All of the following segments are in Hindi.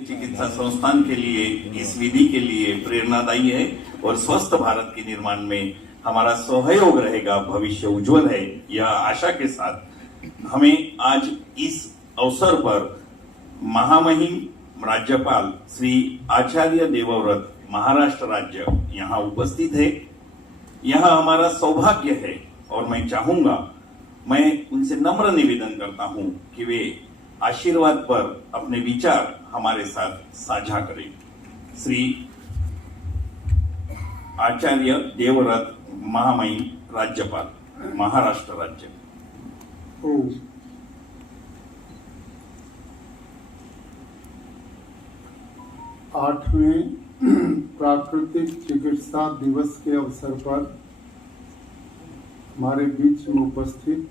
चिकित्सा संस्थान के लिए इस विधि के लिए प्रेरणादायी है और स्वस्थ भारत के निर्माण में हमारा सहयोग रहेगा। भविष्य उज्जवल है, यह आशा के साथ हमें आज इस अवसर पर महामहिम राज्यपाल श्री आचार्य देवव्रत महाराष्ट्र राज्य यहाँ उपस्थित है। यह हमारा सौभाग्य है और मैं चाहूंगा, मैं उनसे नम्र निवेदन करता हूं कि वे आशीर्वाद पर अपने विचार हमारे साथ साझा करें। श्री आचार्य देवव्रत महामहिम राज्यपाल महाराष्ट्र राज्य। आठवें प्राकृतिक चिकित्सा दिवस के अवसर पर हमारे बीच में उपस्थित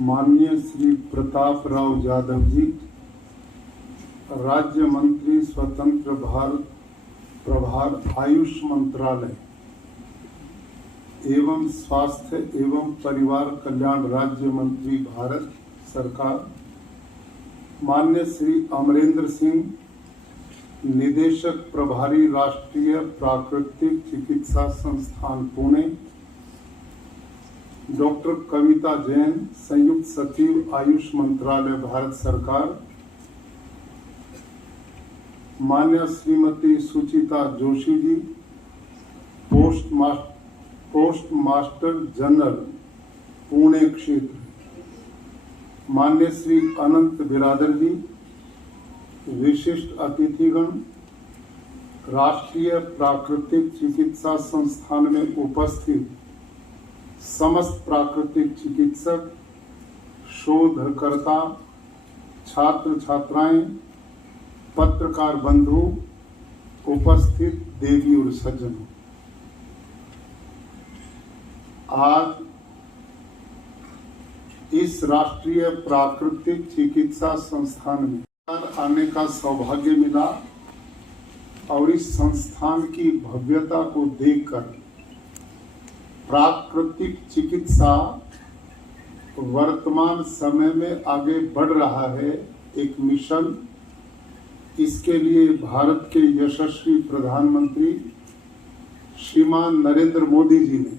माननीय श्री प्रताप राव यादव जी, राज्य मंत्री स्वतंत्र भारत प्रभार आयुष मंत्रालय एवं स्वास्थ्य एवं परिवार कल्याण राज्य मंत्री भारत सरकार, माननीय श्री अमरेंद्र सिंह, निदेशक प्रभारी राष्ट्रीय प्राकृतिक चिकित्सा संस्थान पुणे, डॉक्टर कविता जैन, संयुक्त सचिव आयुष मंत्रालय भारत सरकार, मान्य श्रीमती सुचिता Joshi ji, post master general Pune क्षेत्र, मान्य श्री अनंत बिरादर जी, विशिष्ट अतिथिगण, राष्ट्रीय प्राकृतिक चिकित्सा संस्थान में उपस्थित समस्त प्राकृतिक चिकित्सक, शोधकर्ता, छात्र छात्राएं, पत्रकार बंधु, उपस्थित देवी और सज्जनों, आज इस राष्ट्रीय प्राकृतिक चिकित्सा संस्थान में आने का सौभाग्य मिला और इस संस्थान की भव्यता को देखकर प्राकृतिक चिकित्सा वर्तमान समय में आगे बढ़ रहा है एक मिशन। इसके लिए भारत के यशस्वी प्रधानमंत्री श्रीमान नरेंद्र मोदी जी ने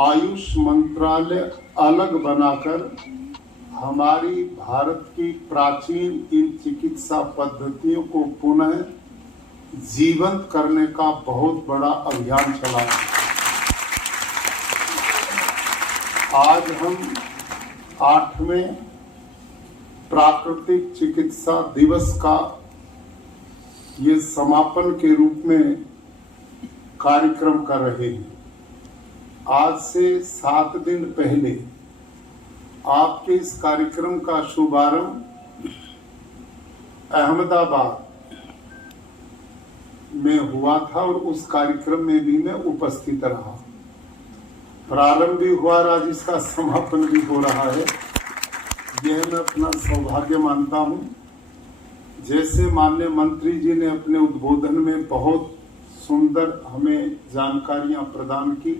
आयुष मंत्रालय अलग बनाकर हमारी भारत की प्राचीन इन चिकित्सा पद्धतियों को पुनः जीवंत करने का बहुत बड़ा अभियान चलाया। आज हम 8वें प्राकृतिक चिकित्सा दिवस का ये समापन के रूप में कार्यक्रम कर रहे हैं। आज से 7 दिन पहले आपके इस कार्यक्रम का शुभारंभ अहमदाबाद में हुआ था और उस कार्यक्रम में भी मैं उपस्थित रहा। प्रारंभ भी हुआ, आज इसका समापन भी हो रहा है। यह मैं अपना सौभाग्य मानता हूं। जैसे माननीय मंत्री जी ने अपने उद्बोधन में बहुत सुंदर हमें जानकारियां प्रदान की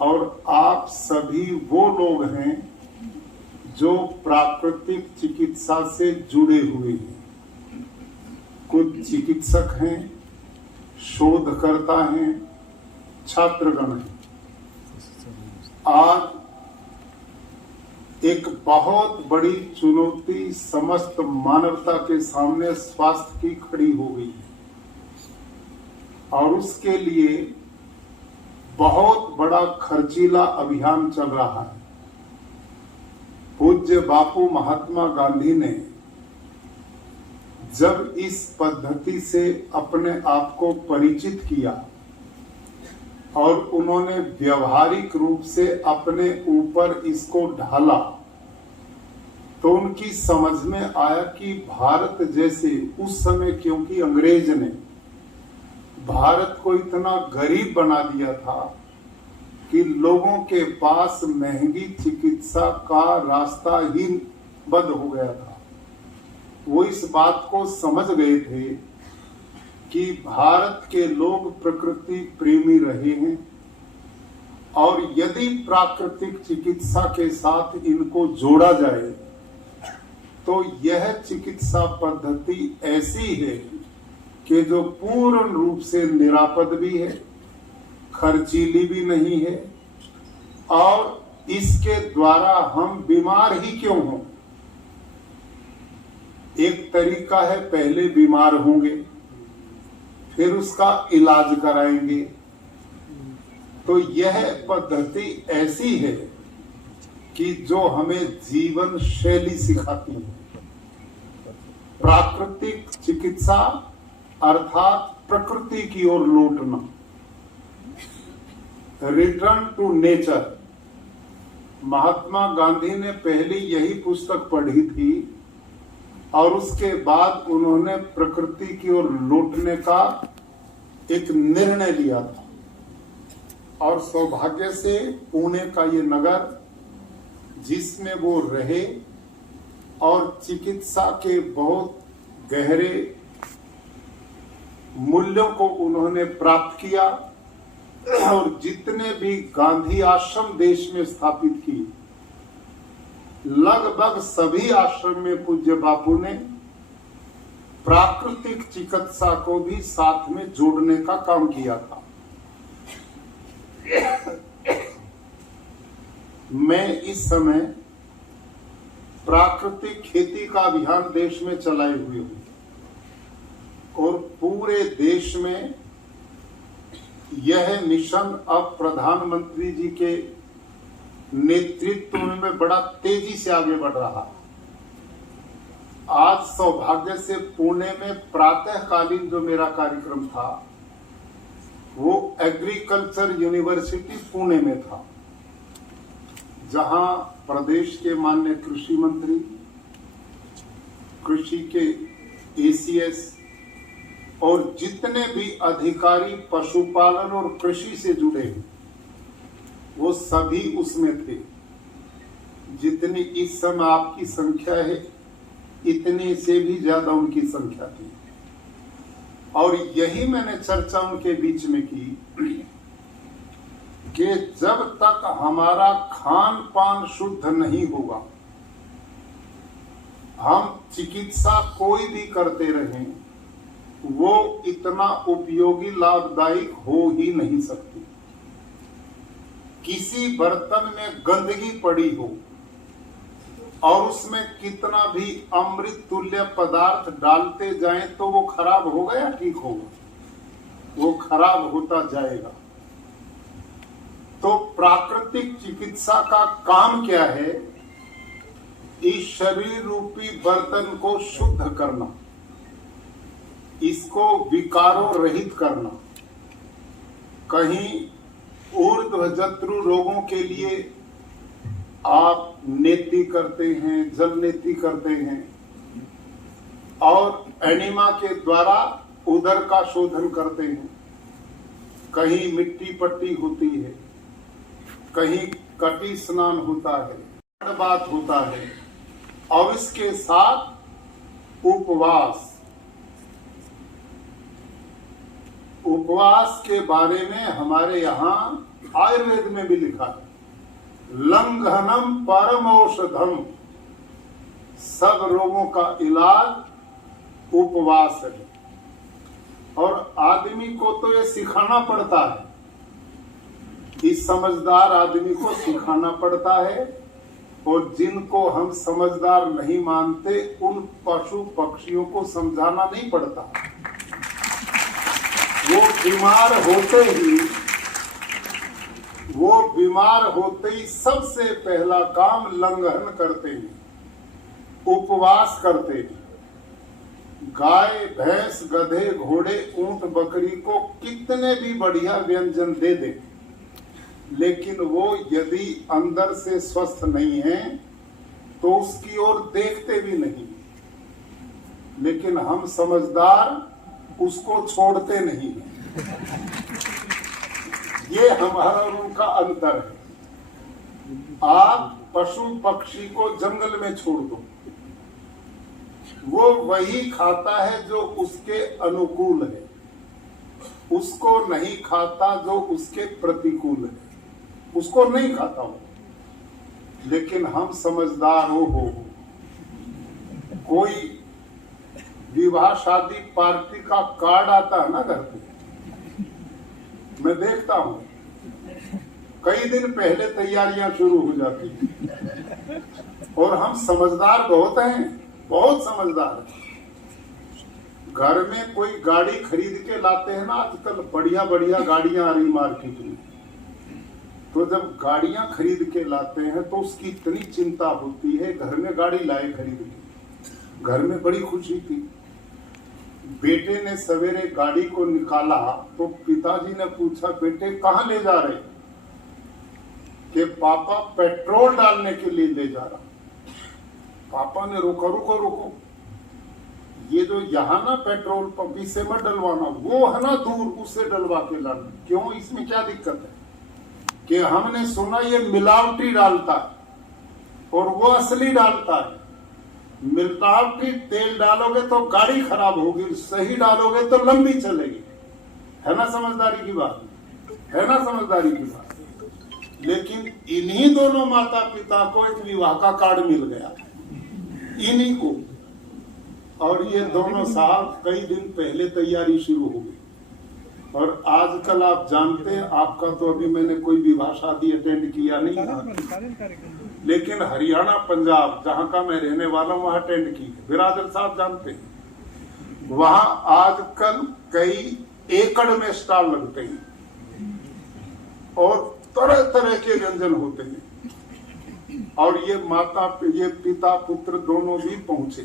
और आप सभी वो लोग हैं जो प्राकृतिक चिकित्सा से जुड़े हुए हैं। कुछ चिकित्सक हैं, शोधकर्ता हैं, छात्रगण हैं। आज एक बहुत बड़ी चुनौती समस्त मानवता के सामने स्वास्थ्य की खड़ी हो गई है और उसके लिए बहुत बड़ा खर्चीला अभियान चल रहा है। पूज्य बापू महात्मा गांधी ने जब इस पद्धति से अपने आप को परिचित किया और उन्होंने व्यवहारिक रूप से अपने ऊपर इसको ढाला, तो उनकी समझ में आया कि भारत जैसे उस समय, क्योंकि अंग्रेज ने भारत को इतना गरीब बना दिया था कि लोगों के पास महंगी चिकित्सा का रास्ता ही बंद हो गया था। वो इस बात को समझ गए थे कि भारत के लोग प्रकृति प्रेमी रहे हैं और यदि प्राकृतिक चिकित्सा के साथ इनको जोड़ा जाए तो यह चिकित्सा पद्धति ऐसी है कि जो पूर्ण रूप से निरापद भी है, खर्चीली भी नहीं है, और इसके द्वारा हम बीमार ही क्यों हों। एक तरीका है, पहले बीमार होंगे फिर उसका इलाज कराएंगे। तो यह पद्धति ऐसी है कि जो हमें जीवन शैली सिखाती है। प्राकृतिक चिकित्सा अर्थात प्रकृति की ओर लौटना, return to nature. Mahatma Gandhi ने पहली यही पुस्तक पढ़ी थी और उसके बाद उन्होंने प्रकृति की ओर लौटने का एक निर्णय लिया था। और सौभाग्य से पुणे का ये नगर जिसमें वो रहे और चिकित्सा के बहुत गहरे मूल्यों को उन्होंने प्राप्त किया, और जितने भी गांधी आश्रम देश में स्थापित किए, लगभग सभी आश्रम में पूज्य बापू ने प्राकृतिक चिकित्सा को भी साथ में जोड़ने का काम किया था। मैं इस समय प्राकृतिक खेती का अभियान देश में चलाए हुए हूं और पूरे देश में यह मिशन अब प्रधानमंत्री जी के नेतृत्व में बड़ा तेजी से आगे बढ़ रहा। आज सौभाग्य से पुणे में प्रातःकालीन जो मेरा कार्यक्रम था वो एग्रीकल्चर यूनिवर्सिटी पुणे में था, जहां प्रदेश के माननीय कृषि मंत्री, कृषि के एसीएस और जितने भी अधिकारी पशुपालन और कृषि से जुड़े वो सभी उसमें थे। जितनी इस समय आपकी संख्या है इतने से भी ज्यादा उनकी संख्या थी। और यही मैंने चर्चा उनके बीच में की कि जब तक हमारा खान पान शुद्ध नहीं होगा, हम चिकित्सा कोई भी करते रहें वो इतना उपयोगी लाभदायक हो ही नहीं सकती। किसी बर्तन में गंदगी पड़ी हो और उसमें कितना भी अमृत तुल्य पदार्थ डालते जाएं तो वो खराब होगा या ठीक होगा? वो खराब होता जाएगा। तो प्राकृतिक चिकित्सा का काम क्या है? इस शरीर रूपी बर्तन को शुद्ध करना, इसको विकारों रहित करना। कहीं ऊर्ध्वजत्रु रोगों के लिए आप नेति करते हैं, जल नेति करते हैं, और एनिमा के द्वारा उदर का शोधन करते हैं। कहीं मिट्टी पट्टी होती है, कहीं कटी स्नान होता है, बात होता है, और इसके साथ उपवास। उपवास के बारे में हमारे यहाँ आयुर्वेद में भी लिखा है, लंघनम परम औषधम। सब रोगों का इलाज उपवास है। और आदमी को तो ये सिखाना पड़ता है, इस समझदार आदमी को सिखाना पड़ता है। और जिनको हम समझदार नहीं मानते उन पशु पक्षियों को समझाना नहीं पड़ता। वो बीमार होते ही सबसे पहला काम लंघन करते हैं, उपवास करते हैं। गाय, भैंस, गधे, घोड़े, ऊंट, बकरी को कितने भी बढ़िया व्यंजन दे दे, लेकिन वो यदि अंदर से स्वस्थ नहीं है तो उसकी ओर देखते भी नहीं। लेकिन हम समझदार उसको छोड़ते नहीं। ये हमारा और उनका अंतर है। आप पशु पक्षी को जंगल में छोड़ दो, वो वही खाता है जो उसके अनुकूल है, उसको नहीं खाता जो उसके प्रतिकूल है, उसको नहीं खाता हो। लेकिन हम समझदार हो कोई विवाह शादी पार्टी का कार्ड आता है ना घर पे, मैं देखता हूँ कई दिन पहले तैयारियां शुरू हो जाती हैं। और हम समझदार बहुत हैं, बहुत समझदार हैं। घर में कोई गाड़ी खरीद के लाते हैं ना, आजकल बढ़िया बढ़िया गाड़ियां आ रही मार्केट में, तो जब गाड़ियां खरीद के लाते हैं तो उसकी इतनी चिंता होती है। घर में गाड़ी लाए खरीद के, घर में बड़ी खुशी थी। बेटे ने सवेरे गाड़ी को निकाला तो पिताजी ने पूछा, बेटे कहाँ ले जा रहे? कि पापा पेट्रोल डालने के लिए ले जा रहा। पापा ने रोका, रुको रुको, ये जो यहाँ ना पेट्रोल पंप, इससे मत डलवाना, वो है ना दूर, उससे डलवा के लाना। क्यों, इसमें क्या दिक्कत है? कि हमने सुना ये मिलावटी डालता है और वो असली डालता है। मिलावटी तेल डालोगे तो गाड़ी खराब होगी, सही डालोगे तो लंबी चलेगी। है ना समझदारी की बात? है ना समझदारी की बात? लेकिन इन्हीं दोनों माता पिता को एक विवाह का कार्ड मिल गया, इन्हीं को। और ये दोनों साहब कई दिन पहले तैयारी शुरू हो गई। और आजकल आप जानते हैं, आपका तो अभी मैंने कोई विवाह शादी अटेंड किया नहीं था, लेकिन हरियाणा पंजाब जहां का मैं रहने वाला हूं वहां अटेंड की। बिरादर साहब जानते हैं, वहां आजकल कई एकड़ में स्टॉल लगते हैं और तरह तरह के व्यंजन होते हैं। और ये ये पिता पुत्र दोनों भी पहुंचे,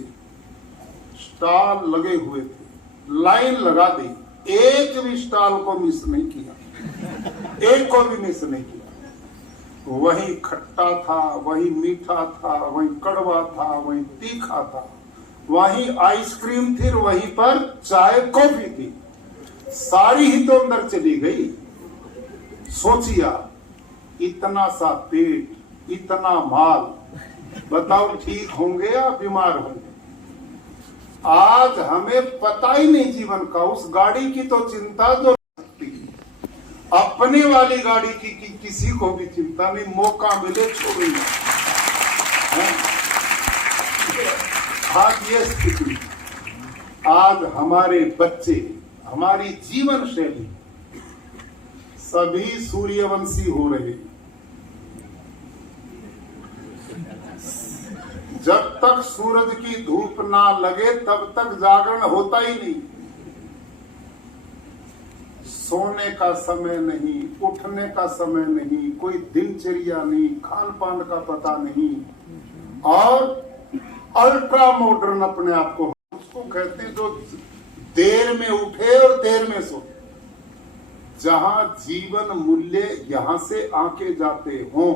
स्टॉल लगे हुए थे, लाइन लगा दी, एक भी स्टॉल को मिस नहीं किया, एक को भी मिस नहीं किया। वही खट्टा था, वही मीठा था, वही कड़वा था, वही तीखा था, वही आइसक्रीम थी, वहीं पर चाय कॉफी थी। सारी ही तो अंदर चली गई। सोचिया, इतना सा पेट, इतना माल, बताओ ठीक होंगे या बीमार होंगे? आज हमें पता ही नहीं जीवन का। उस गाड़ी की तो चिंता जो अपने वाली गाड़ी की किसी को भी चिंता नहीं, मौका मिले छोड़ेंगे। आज ये स्थिति, आज हमारे बच्चे, हमारी जीवन शैली सभी सूर्यवंशी हो रहे हैं। जब तक सूरज की धूप ना लगे तब तक जागरण होता ही नहीं। सोने का समय नहीं, उठने का समय नहीं, कोई दिनचर्या नहीं, खान पान का पता नहीं, और अल्ट्रा मॉडर्न अपने आप को, उसको कहते हैं जो देर में उठे और देर में सोए। जहां जीवन मूल्य यहां से आके जाते हों,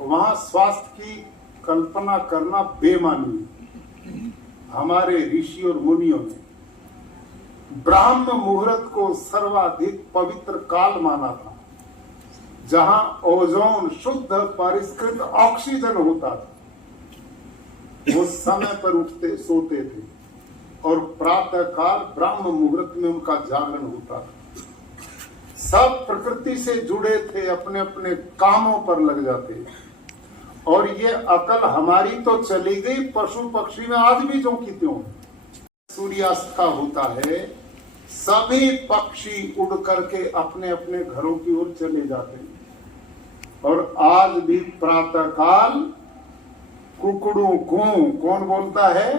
वहां स्वास्थ्य की कल्पना करना बेमानी है। हमारे ऋषि और मुनियों ने ब्राह्म मुहूर्त को सर्वाधिक पवित्र काल माना था, जहां ओजोन, शुद्ध परिष्कृत ऑक्सीजन होता था। वो समय पर उठते सोते थे और प्रातः काल ब्राह्म मुहूर्त में उनका जागरण होता था। सब प्रकृति से जुड़े थे, अपने अपने कामों पर लग जाते। और ये अकल हमारी तो चली गई, पशु पक्षी में आज भी जो की त्यों। सूर्यास्त का होता है, सभी पक्षी उड़ करके अपने अपने घरों की ओर चले जाते हैं। और आज भी प्रातः काल कुकड़ू कू कौन बोलता है?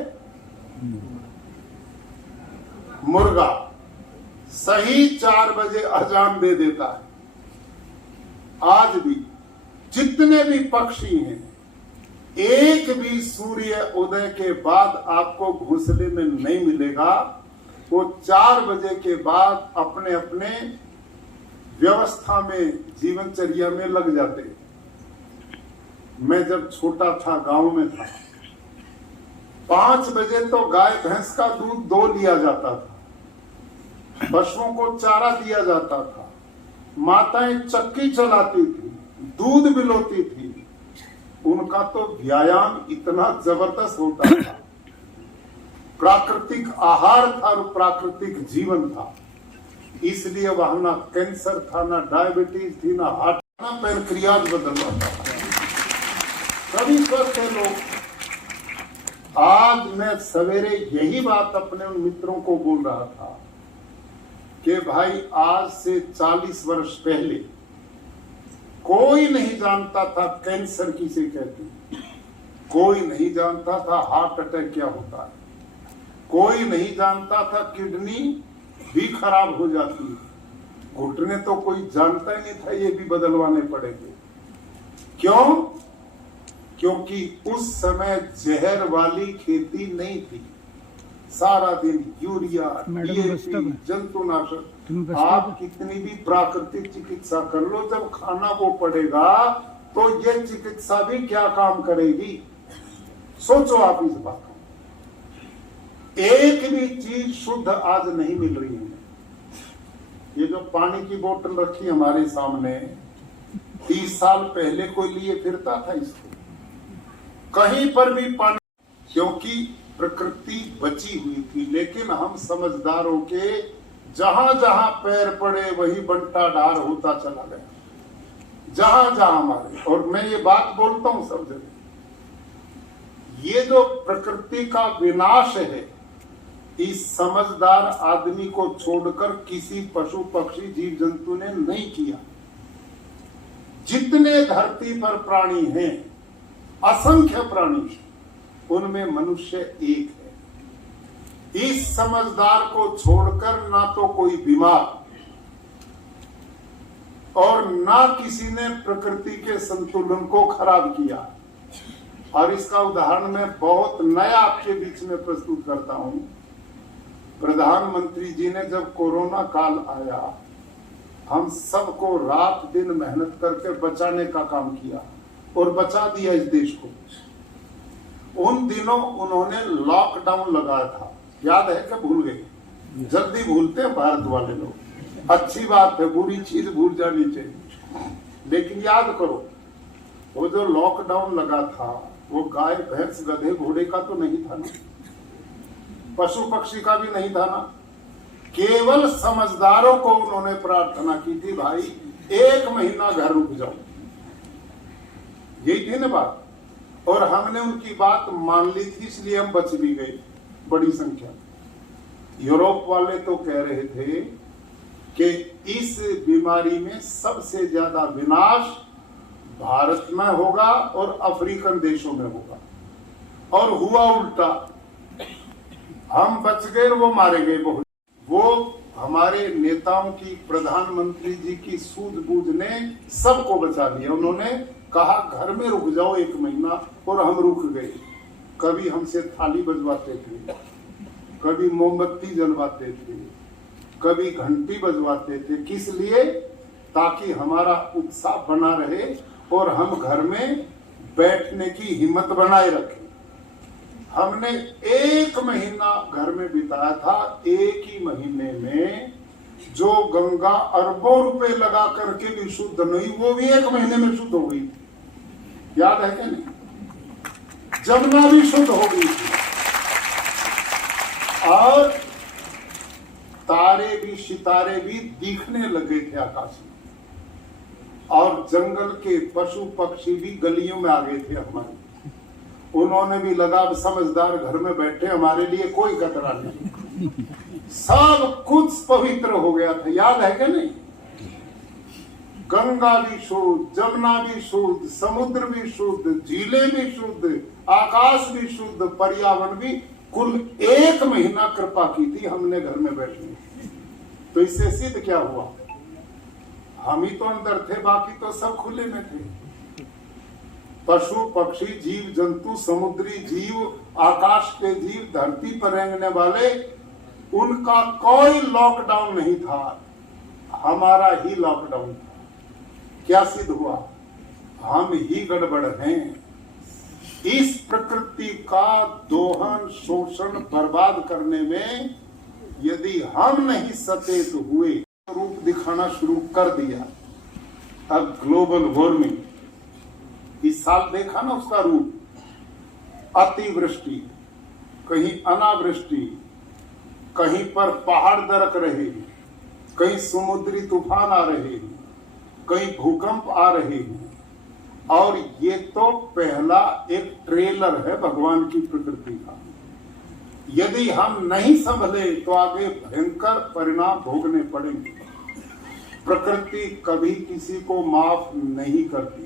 मुर्गा सही 4 बजे अजान दे देता है। आज भी जितने भी पक्षी हैं, एक भी सूर्य उदय के बाद आपको घोंसले में नहीं मिलेगा। वो 4 बजे के बाद अपने अपने व्यवस्था में, जीवनचर्या में लग जाते। मैं जब छोटा था, गांव में था, 5 बजे तो गाय भैंस का दूध दो लिया जाता था, पशुओं को चारा दिया जाता था, माताएं चक्की चलाती थी, दूध बिलोती थी। उनका तो व्यायाम इतना जबरदस्त होता था, प्राकृतिक आहार था और प्राकृतिक जीवन था। इसलिए वहां ना कैंसर था, ना डायबिटीज थी, ना हार्ट, ना पैनक्रियाज बदल रहा था। सभी स्वस्थ थे लोग। आज मैं सवेरे यही बात अपने उन मित्रों को बोल रहा था कि भाई आज से 40 वर्ष पहले कोई नहीं जानता था कैंसर किसे कहते हैं, कोई नहीं जानता था हार्ट अटैक क्या होता है, कोई नहीं जानता था किडनी भी खराब हो जाती है, घुटने तो कोई जानता ही नहीं था, ये भी बदलवाने पड़ेंगे। क्यों? क्योंकि उस समय जहर वाली खेती नहीं थी। सारा दिन यूरिया, डीएपी, जंतुनाशक। आप कितनी भी प्राकृतिक चिकित्सा कर लो, जब खाना वो पड़ेगा तो ये चिकित्सा भी क्या काम करेगी? सोचो आप इस बात को। एक भी चीज शुद्ध आज नहीं मिल रही है। ये जो पानी की बोतल रखी हमारे सामने, 30 साल पहले कोई लिए फिरता था इसको? कहीं पर भी पानी, क्योंकि प्रकृति बची हुई थी। लेकिन हम समझदार होके जहां जहां पैर पड़े वही बंटा ढार होता चला गया, जहां जहां हमारे। और मैं ये बात बोलता हूं सब जगह, ये जो प्रकृति का विनाश है, इस समझदार आदमी को छोड़कर किसी पशु पक्षी जीव जंतु ने नहीं किया। जितने धरती पर प्राणी हैं, असंख्य प्राणी, उनमें मनुष्य एक है। इस समझदार को छोड़कर ना तो कोई बीमार और ना किसी ने प्रकृति के संतुलन को खराब किया। और इसका उदाहरण मैं बहुत नया आपके बीच में प्रस्तुत करता हूं। प्रधानमंत्री जी ने जब कोरोना काल आया, हम सबको रात दिन मेहनत करके बचाने का काम किया और बचा दिया इस देश को। उन दिनों उन्होंने लॉकडाउन लगाया था, याद है क्या? भूल गए? जल्दी भूलते हैं भारत वाले लोग। अच्छी बात है, बुरी चीज भूल जानी चाहिए, लेकिन याद करो, वो जो लॉकडाउन लगा था, वो गाय भैंस गधे घोड़े का तो नहीं था ना, पशु पक्षी का भी नहीं था ना। केवल समझदारों को उन्होंने प्रार्थना की थी, भाई 1 महीना घर रुक जाओ, यही थी ना बात। और हमने उनकी बात मान ली थी, इसलिए हम बच भी गए बड़ी संख्या। यूरोप वाले तो कह रहे थे कि इस बीमारी में सबसे ज्यादा विनाश भारत में होगा और अफ्रीकन देशों में होगा, और हुआ उल्टा। हम बच गए, वो मारे गए बहुत। वो हमारे नेताओं की, प्रधानमंत्री जी की सूझबूझ ने सबको बचा लिया। उन्होंने कहा घर में रुक जाओ 1 महीना, और हम रुक गए। कभी हमसे थाली बजवाते थे, कभी मोमबत्ती जलवाते थे, कभी घंटी बजवाते थे। किस लिए? ताकि हमारा उत्साह बना रहे और हम घर में बैठने की हिम्मत बनाए रखें। हमने 1 महीना घर में बिताया था। 1 ही महीने में जो गंगा अरबों रुपए लगा करके भी शुद्ध नहीं, वो भी 1 महीने में शुद्ध हो गई। याद है क्या? नहीं? जमुना भी शुद्ध हो गई थी, और तारे भी, सितारे भी दिखने लगे थे आकाश में, और जंगल के पशु पक्षी भी गलियों में आ गए थे हमारे। उन्होंने भी लगा, समझदार घर में बैठे, हमारे लिए कोई खतरा नहीं। सब कुछ पवित्र हो गया था। याद है क्या? नहीं? गंगा भी शुद्ध, जमुना भी शुद्ध, समुद्र भी शुद्ध, झीलें भी शुद्ध, आकाश भी शुद्ध, पर्यावरण भी। कुल 1 महीना कृपा की थी हमने घर में बैठने। तो इससे सिद्ध क्या हुआ? हम ही तो अंदर थे, बाकी तो सब खुले में थे। पशु पक्षी, जीव जंतु, समुद्री जीव, आकाश के जीव, धरती पर रेंगने वाले, उनका कोई लॉकडाउन नहीं था, हमारा ही लॉकडाउन था। क्या सिद्ध हुआ? हम ही गड़बड़ हैं। इस प्रकृति का दोहन, शोषण, बर्बाद करने में यदि हम नहीं सचेत हुए, रूप दिखाना शुरू कर दिया। अब ग्लोबल वार्मिंग, इस साल देखा ना उसका रूप, अतिवृष्टि, कहीं अनावृष्टि, कहीं पर पहाड़ दरक रहे, कहीं समुद्री तूफान आ रहे, कहीं भूकंप आ रहे हैं। और ये तो पहला एक ट्रेलर है भगवान की प्रकृति का। यदि हम नहीं संभले तो आगे भयंकर परिणाम भोगने पड़ेंगे। प्रकृति कभी किसी को माफ नहीं करती।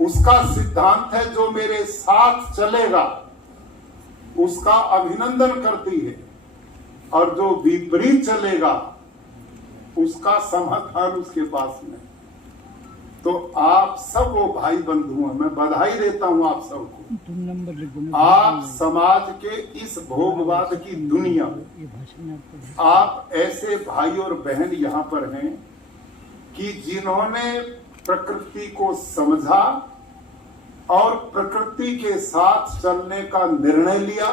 उसका सिद्धांत है जो मेरे साथ चलेगा उसका अभिनंदन करती है, और जो विपरीत चलेगा उसका समाधान उसके पास नहीं। तो आप सब वो भाई बंधु हैं, मैं बधाई देता हूं आप सबको। आप समाज के इस भोगवाद की दुनिया में आप ऐसे भाई और बहन यहाँ पर हैं कि जिन्होंने प्रकृति को समझा और प्रकृति के साथ चलने का निर्णय लिया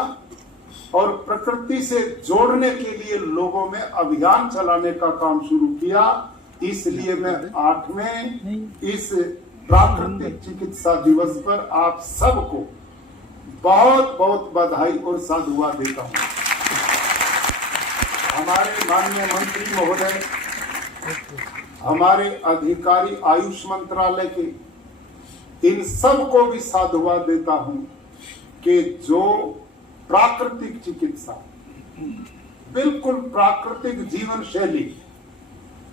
और प्रकृति से जोड़ने के लिए लोगों में अभियान चलाने का काम शुरू किया। इसलिए मैं 8वें इस प्राकृतिक चिकित्सा दिवस पर आप सबको बहुत बहुत बधाई और साधुवाद देता हूं। हमारे माननीय मंत्री महोदय, हमारे अधिकारी आयुष मंत्रालय के, इन सब को भी साधुवाद देता हूं कि जो प्राकृतिक चिकित्सा, बिल्कुल प्राकृतिक जीवन शैली,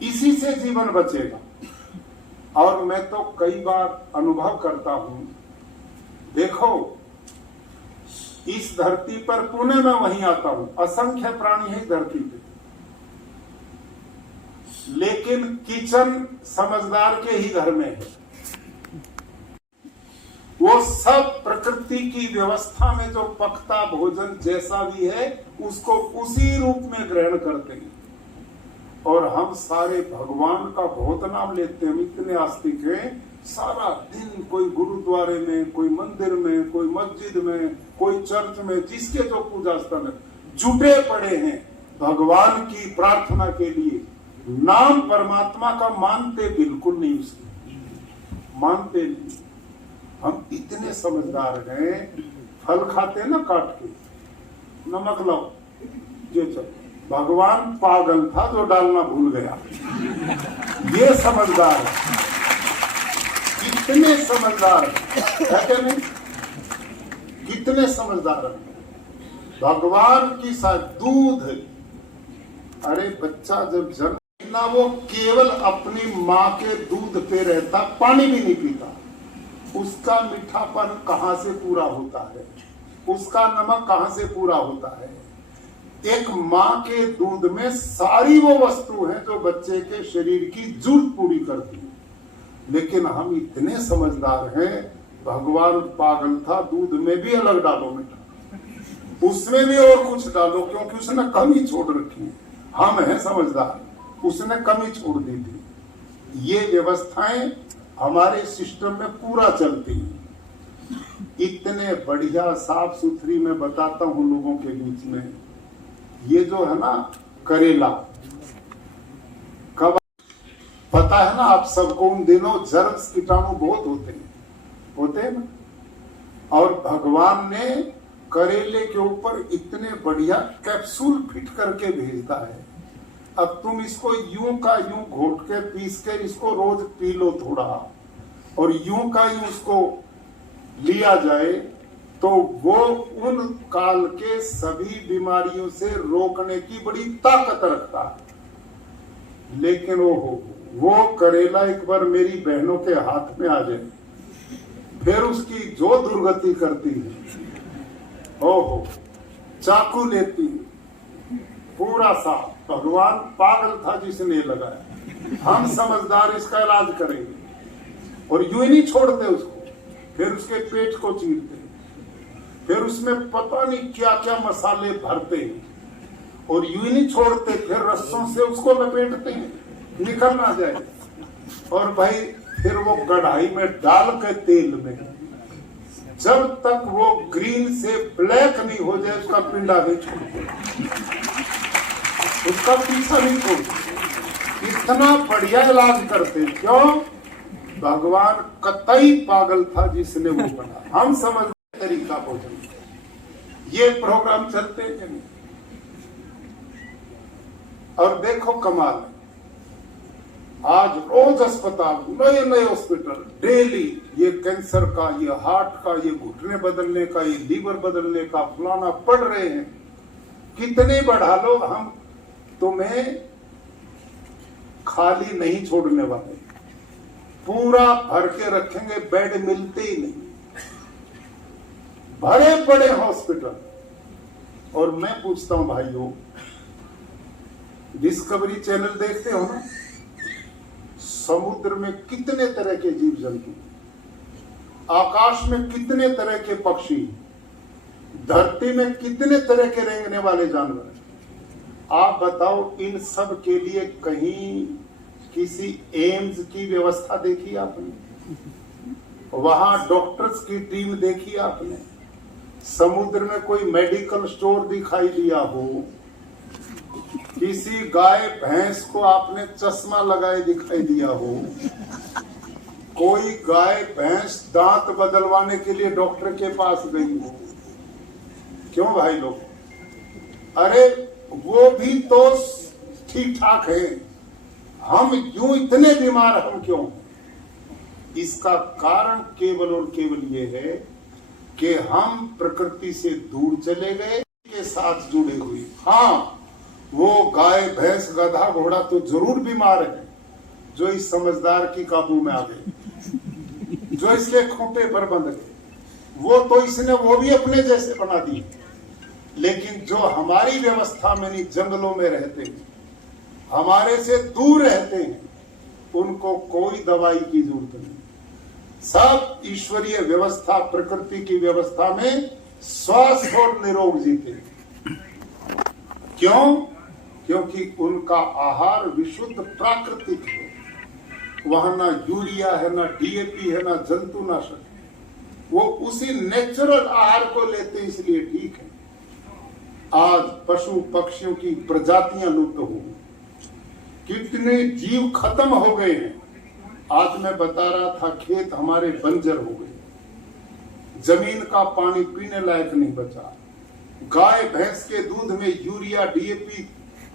इसी से जीवन बचेगा। और मैं तो कई बार अनुभव करता हूं, देखो इस धरती पर, पुणे में वहीं आता हूं, असंख्य प्राणी है धरती पे, लेकिन किचन समझदार के ही घर में है। वो सब प्रकृति की व्यवस्था में जो पकता भोजन जैसा भी है उसको उसी रूप में ग्रहण करते हैं। और हम सारे भगवान का बहुत नाम लेते हैं, हम इतने आस्तिक हैं, सारा दिन कोई गुरुद्वारे में, कोई मंदिर में, कोई मस्जिद में, कोई चर्च में, जिसके जो पूजा स्थल है, जुटे पड़े हैं भगवान की प्रार्थना के लिए। नाम परमात्मा का मानते बिल्कुल नहीं, उसकी मानते नहीं। हम इतने समझदार हैं, फल खाते ना काट के, नमक लाओ ये चल, भगवान पागल था जो डालना भूल गया। ये समझदार है, कितने समझदार है कि नहीं, कितने समझदार है। भगवान की दूध, अरे बच्चा जब जन्म ना, वो केवल अपनी माँ के दूध पे रहता, पानी भी नहीं पीता। उसका मीठापन कहां से पूरा होता है, उसका नमक कहां से पूरा होता है। एक माँ के दूध में सारी वो वस्तु है जो बच्चे के शरीर की जरूरत पूरी करती है। लेकिन हम इतने समझदार हैं, भगवान पागल था, दूध में भी अलग डालो मीठा, उसमें भी और कुछ डालो, क्योंकि उसने कमी छोड़ रखी है। हम हैं समझदार, उसने कमी छोड़ दी थी। ये व्यवस्थाएं हमारे सिस्टम में पूरा चलती है। इतने बढ़िया साफ सुथरी मैं बताता हूं लोगों के बीच में, ये जो है ना करेला, कब पता है ना आप सबको, उन दिनों जर्म्स कीटाणु बहुत होते हैं ना, और भगवान ने करेले के ऊपर इतने बढ़िया कैप्सूल फिट करके भेजता है। अब तुम इसको यूं का यूं घोट के पीस के इसको रोज पी लो थोड़ा, और यूं का यूं उसको लिया जाए तो वो उन काल के सभी बीमारियों से रोकने की बड़ी ताकत रखता है। लेकिन वो करेला एक बार मेरी बहनों के हाथ में आ जाए, फिर उसकी जो दुर्गति करती है, ओहो, चाकू लेती पूरा साफ। भगवान पागल था जिसने लगाया, हम समझदार इसका इलाज करेंगे। और यूं ही नहीं छोड़ते उसको, फिर उसके पेट को चीरते, फिर उसमें पता नहीं क्या क्या मसाले भरते हैं, और यूं ही नहीं छोड़ते, फिर रस्सों से उसको लपेटते हैं निकल ना जाए। और भाई फिर वो कढ़ाई में डाल के तेल में, जब तक वो ग्रीन से ब्लैक नहीं हो जाए उसका पिंडा नहीं छोड़ते, उसका पीछा नहीं छोड़ते। इतना बढ़िया इलाज करते, क्यों? भगवान कतई पागल था जिसने वो बना। हम समझ तरीका भोजन, ये प्रोग्राम चलते हैं नहीं। और देखो कमाल, आज रोज अस्पताल, नए नए हॉस्पिटल, डेली ये कैंसर का, ये हार्ट का, ये घुटने बदलने का, ये लीवर बदलने का, फलाना पढ़ रहे हैं। कितने बढ़ा लो, हम तुम्हें खाली नहीं छोड़ने वाले, पूरा भर के रखेंगे। बेड मिलते ही नहीं, भरे पड़े हॉस्पिटल। और मैं पूछता हूं भाइयों, डिस्कवरी चैनल देखते हो ना? समुद्र में कितने तरह के जीव जंतु, आकाश में कितने तरह के पक्षी, धरती में कितने तरह के रेंगने वाले जानवर। आप बताओ, इन सब के लिए कहीं किसी एम्स की व्यवस्था देखी आपने? वहां डॉक्टर्स की टीम देखी आपने? समुद्र में कोई मेडिकल स्टोर दिखाई दिया हो? किसी गाय भैंस को आपने चश्मा लगाए दिखाई दिया हो? कोई गाय भैंस दांत बदलवाने के लिए डॉक्टर के पास गई हो? क्यों भाई लोग? अरे वो भी तो ठीक ठाक है, हम यूं इतने बीमार हम क्यों? इसका कारण केवल और केवल ये है कि हम प्रकृति से दूर चले गए, के साथ जुड़े हुए। हाँ, वो गाय भैंस गधा घोड़ा तो जरूर बीमार है, जो इस समझदार की काबू में आ गए, जो इसके खोपे पर बंध गए। वो तो इसने वो भी अपने जैसे बना दिए। लेकिन जो हमारी व्यवस्था में नहीं, जंगलों में रहते हैं, हमारे से दूर रहते हैं, उनको कोई दवाई की जरूरत नहीं। सब ईश्वरीय व्यवस्था, प्रकृति की व्यवस्था में स्वस्थ और निरोग जीते। क्यों? क्योंकि उनका आहार विशुद्ध प्राकृतिक है। वहां ना यूरिया है, ना डीएपी है, ना जंतुनाशक है। वो उसी नेचुरल आहार को लेते, इसलिए ठीक है। आज पशु पक्षियों की प्रजातियां लुप्त हो गई, कितने जीव खत्म हो गए हैं। आज मैं बता रहा था, खेत हमारे बंजर हो गए, जमीन का पानी पीने लायक नहीं बचा। गाय भैंस के दूध में यूरिया डीएपी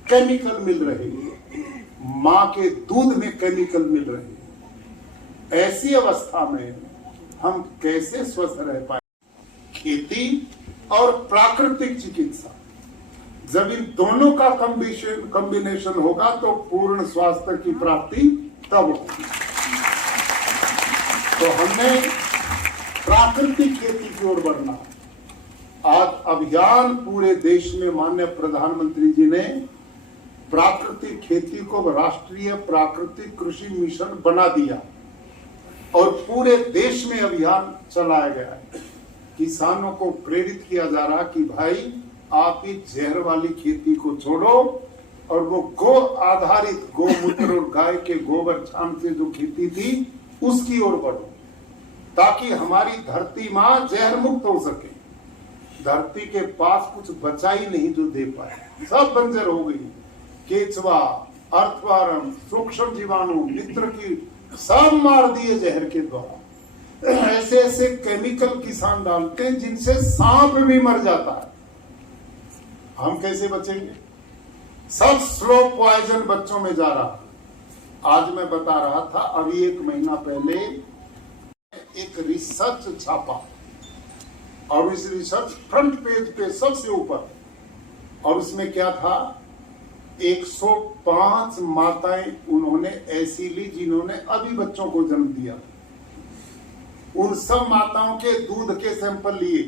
केमिकल मिल रहे हैं, मां के दूध में केमिकल मिल रहे हैं। ऐसी अवस्था में हम कैसे स्वस्थ रह पाए? खेती और प्राकृतिक चिकित्सा, जब इन दोनों का कॉम्बिनेशन होगा तो पूर्ण स्वास्थ्य की प्राप्ति तब होगी। तो हमने प्राकृतिक खेती की ओर बढ़ना। आज अभियान पूरे देश में माननीय प्रधानमंत्री जी ने प्राकृतिक खेती को राष्ट्रीय प्राकृतिक कृषि मिशन बना दिया और पूरे देश में अभियान चलाया गया है। किसानों को प्रेरित किया जा रहा कि भाई, आप इस जहर वाली खेती को छोड़ो और वो गो आधारित, गोमूत्र और गाय के गोबर छान से जो खेती थी उसकी ओर बढ़ो, ताकि हमारी धरती मां जहर मुक्त हो सके। धरती के पास कुछ बचा ही नहीं जो दे पाए, सब बंजर हो गई। केचुआ, अर्थवारम, सूक्ष्म जीवाणु, मित्र की सब मार दिए जहर के द्वारा। ऐसे ऐसे केमिकल किसान डालते हैं जिनसे सांप भी मर जाता है। हम कैसे बचेंगे? सब स्लो पॉइजन बच्चों में जा रहा। आज मैं बता रहा था, अभी 1 महीना पहले एक रिसर्च छापा और इस रिसर्च फ्रंट पेज पे सबसे ऊपर, और उसमें क्या था, 105 माताएं उन्होंने ऐसी ली जिन्होंने अभी बच्चों को जन्म दिया। उन सब माताओं के दूध के सैंपल लिए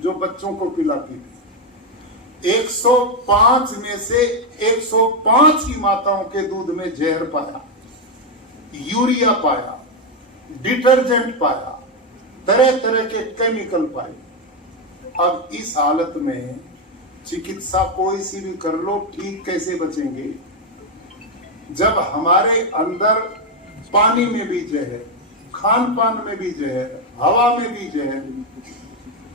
जो बच्चों को पिलाती थी। 105 में से 105 ही माताओं के दूध में जहर पाया, यूरिया पाया, डिटर्जेंट पाया, तरह तरह के केमिकल पाए। अब इस हालत में चिकित्सा कोई सी भी कर लो, ठीक कैसे बचेंगे जब हमारे अंदर पानी में भी जहर, खान पान में भी जहर, हवा में भी जहर,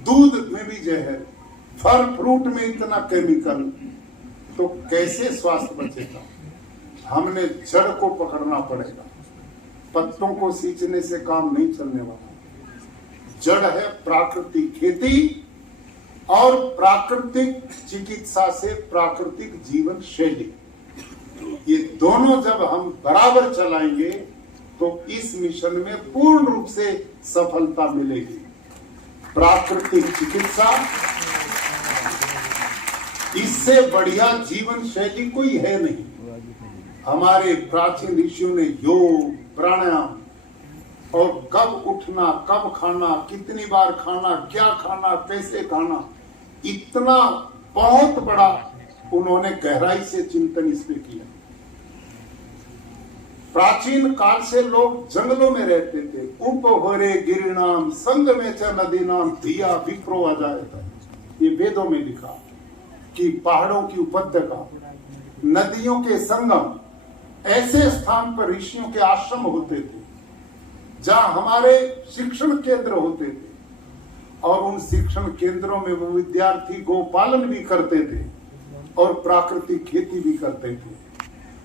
दूध में भी जहर, फल फ्रूट में इतना केमिकल, तो कैसे स्वास्थ्य बचेगा? हमने जड़ को पकड़ना पड़ेगा। पत्तों को सींचने से काम नहीं चलने वाला। जड़ है प्राकृतिक खेती और प्राकृतिक चिकित्सा से प्राकृतिक जीवन शैली। ये दोनों जब हम बराबर चलाएंगे तो इस मिशन में पूर्ण रूप से सफलता मिलेगी। प्राकृतिक चिकित्सा, इससे बढ़िया जीवन शैली कोई है नहीं। हमारे प्राचीन ऋषियों ने योग, प्राणायाम और कब उठना, कब खाना, कितनी बार खाना, क्या खाना, कैसे खाना, इतना बहुत बड़ा उन्होंने गहराई से चिंतन इस पे किया। प्राचीन काल से लोग जंगलों में रहते थे। उपहोरे गिरिनाम संग में च नदी नाम धिया विप्रो आ जाए, ये वेदों में लिखा कि पहाड़ों की उपत्यका, नदियों के संगम, ऐसे स्थान पर ऋषियों के आश्रम होते थे जहां हमारे शिक्षण केंद्र होते थे, और उन शिक्षण केंद्रों में वो विद्यार्थी गोपालन भी करते थे और प्राकृतिक खेती भी करते थे।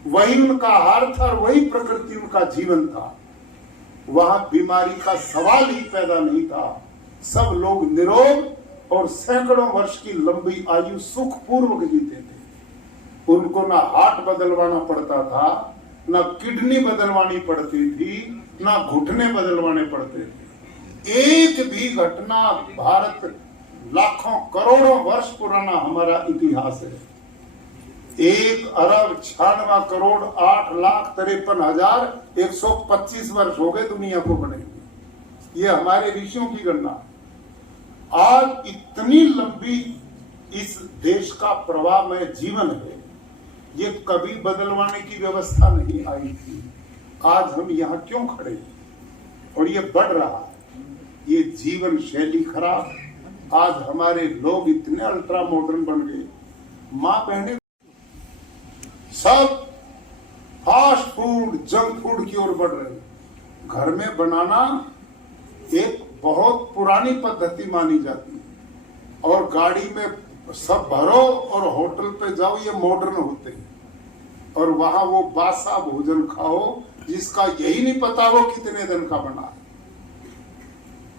वही उनका आहार था और वही प्रकृति उनका जीवन था। वहां बीमारी का सवाल ही पैदा नहीं था। सब लोग निरोग और सैकड़ों वर्ष की लंबी आयु सुखपूर्वक जीते थे। उनको ना हार्ट बदलवाना पड़ता था, ना किडनी बदलवानी पड़ती थी, ना घुटने बदलवाने पड़ते थे। एक भी घटना, भारत लाखों करोड़ों वर्ष पुराना हमारा इतिहास है। 1,08,03,125 वर्ष हो गए दुनिया को बने हुए। ये हमारे ऋषियों की गणना। आज इतनी लंबी इस देश का प्रवाहमय जीवन है, ये कभी बदलवाने की व्यवस्था नहीं आई थी। आज हम यहाँ क्यों खड़े हैं? और ये बढ़ रहा है। ये जीवन शैली खराब। आज हमारे लोग इतने अल्ट्रा मॉडर्न बन गए, माँ बहने सब फास्ट फूड, जंक फूड की ओर बढ़ रहे हैं। घर में बनाना एक बहुत पुरानी पद्धति मानी जाती है, और गाड़ी में सब भरो और होटल पे जाओ, ये मॉडर्न होते हैं। और वहां वो बासा भोजन खाओ जिसका यही नहीं पता वो कितने दिन का बना है।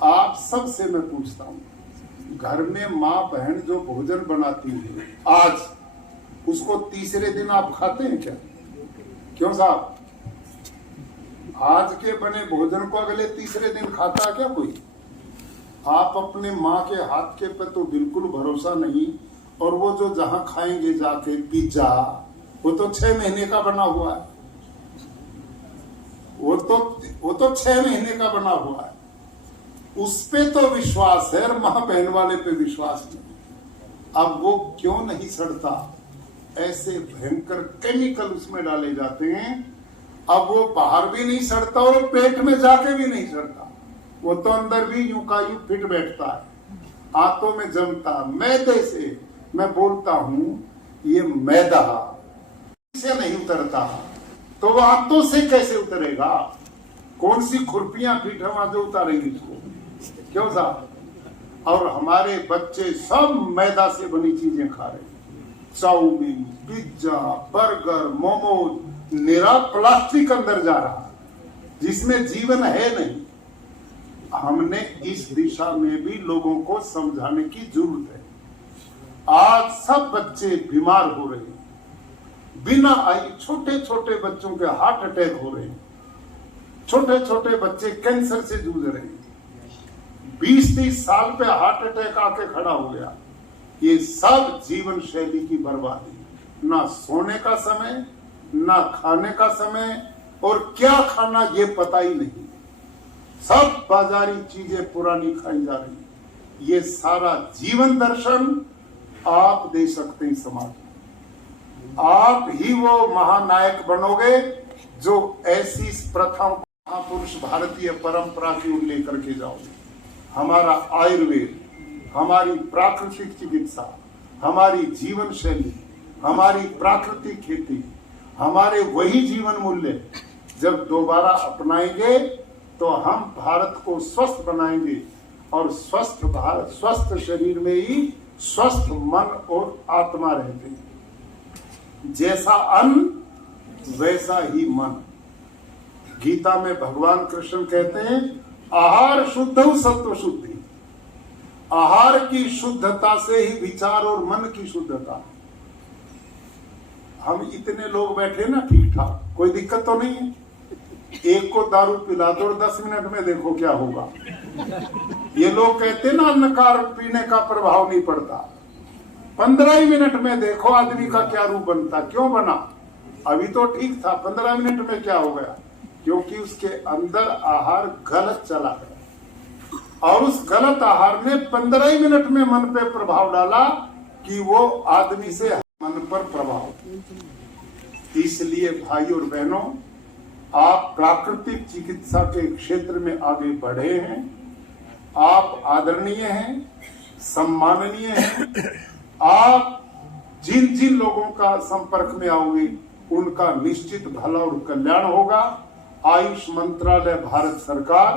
आप सबसे मैं पूछता हूं, घर में माँ बहन जो भोजन बनाती है आज, उसको तीसरे दिन आप खाते हैं क्या? क्यों साहब? आज के बने भोजन को अगले तीसरे दिन खाता है क्या कोई? आप अपने माँ के हाथ के पे तो बिल्कुल भरोसा नहीं। और वो जो जहां खाएंगे जाके पिज्जा, वो तो 6 महीने का बना हुआ है। वो तो 6 महीने का बना हुआ है। उस पे तो विश्वास है और माँ बहन वाले पे विश्वास नहीं। अब वो क्यों नहीं सड़ता? ऐसे भयंकर केमिकल उसमें डाले जाते हैं। अब वो बाहर भी नहीं सड़ता और पेट में जाके भी नहीं सड़ता। वो तो अंदर भी यूं का यूं फिट बैठता है, हाथों में जमता। मैदे से मैं बोलता हूं, ये मैदा से नहीं उतरता तो वो हाथों से कैसे उतरेगा? कौन सी खुरपियां पीठवा जो उतारेंगी इसको? क्यों साहब? और हमारे बच्चे सब मैदा से बनी चीजें खा रहे हैं। चाउमीन, पिज्जा, बर्गर, मोमोज, निरा प्लास्टिक अंदर जा रहा है जिसमें जीवन है नहीं। हमने इस दिशा में भी लोगों को समझाने की जरूरत है। आज सब बच्चे बीमार हो रहे हैं, बिना आयु छोटे छोटे बच्चों के हार्ट अटैक हो रहे हैं, छोटे छोटे बच्चे कैंसर से जूझ रहे हैं। 20-30 साल पे हार्ट अटैक आके खड़ा हो गया। ये सब जीवन शैली की बर्बादी। ना सोने का समय, ना खाने का समय, और क्या खाना ये पता ही नहीं। सब बाजारी चीजें पुरानी खाई जा रही। ये सारा जीवन दर्शन आप दे सकते हैं समाज में। आप ही वो महानायक बनोगे जो ऐसी प्रथाओं महापुरुष भारतीय परंपरा की ओर लेकर के जाओगे। हमारा आयुर्वेद, हमारी प्राकृतिक चिकित्सा, हमारी जीवन शैली, हमारी प्राकृतिक खेती, हमारे वही जीवन मूल्य जब दोबारा अपनाएंगे तो हम भारत को स्वस्थ बनाएंगे। और स्वस्थ भारत, स्वस्थ शरीर में ही स्वस्थ मन और आत्मा रहते हैं। जैसा अन्न वैसा ही मन। गीता में भगवान कृष्ण कहते हैं, आहार शुद्ध सत्व शुद्धि। आहार की शुद्धता से ही विचार और मन की शुद्धता। हम इतने लोग बैठे ना ठीक ठाक, कोई दिक्कत तो नहीं है। एक को दारू पिला दो और 10 मिनट में देखो क्या होगा। ये लोग कहते ना अन्नकार पीने का प्रभाव नहीं पड़ता, 15 ही मिनट में देखो आदमी का क्या रूप बनता। क्यों बना? अभी तो ठीक था, 15 मिनट में क्या हो गया? क्योंकि उसके अंदर आहार गलत चला गया और उस गलत आहार ने 15 ही मिनट में मन पे प्रभाव डाला कि वो आदमी से मन पर प्रभाव। इसलिए भाई और बहनों, आप प्राकृतिक चिकित्सा के क्षेत्र में आगे बढ़े हैं, आप आदरणीय हैं, सम्माननीय हैं। आप जिन जिन लोगों का संपर्क में आओगे उनका निश्चित भला और कल्याण होगा। आयुष मंत्रालय, भारत सरकार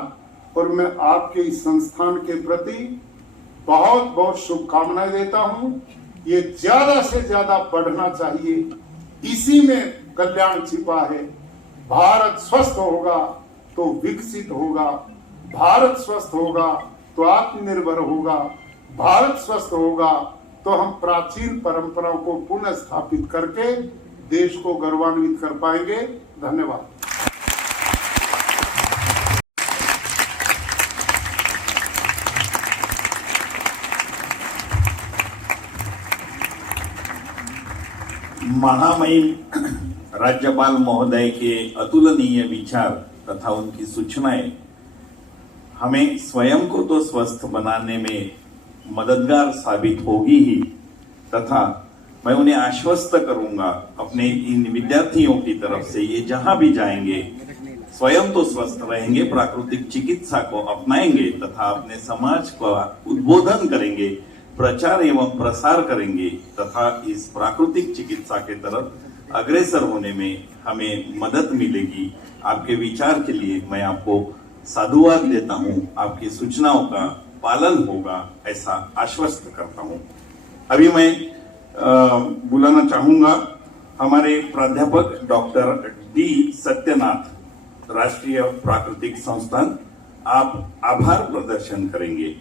और मैं आपके इस संस्थान के प्रति बहुत बहुत शुभकामनाएं देता हूं। ये ज्यादा से ज्यादा बढ़ना चाहिए, इसी में कल्याण छिपा है। भारत स्वस्थ होगा तो विकसित होगा, भारत स्वस्थ होगा तो आत्मनिर्भर होगा, भारत स्वस्थ होगा तो हम प्राचीन परंपराओं को पुनः स्थापित करके देश को गौरवान्वित कर पाएंगे। धन्यवाद। महामहिम राज्यपाल महोदय के अतुलनीय विचार तथा उनकी सूचनाएं हमें स्वयं को तो स्वस्थ बनाने में मददगार साबित होगी ही, तथा मैं उन्हें आश्वस्त करूंगा अपने इन विद्यार्थियों की तरफ से, ये जहां भी जाएंगे स्वयं तो स्वस्थ रहेंगे, प्राकृतिक चिकित्सा को अपनाएंगे तथा अपने समाज का उद्बोधन करेंगे, प्रचार एवं प्रसार करेंगे तथा इस प्राकृतिक चिकित्सा के तरफ अग्रसर होने में हमें मदद मिलेगी। आपके विचार के लिए मैं आपको साधुवाद देता हूं, आपकी सूचनाओं का पालन होगा ऐसा आश्वस्त करता हूं। अभी मैं बुलाना चाहूंगा हमारे प्राध्यापक डॉक्टर डी सत्यनाथ, राष्ट्रीय प्राकृतिक संस्थान। आप आभार प्रदर्शन करेंगे।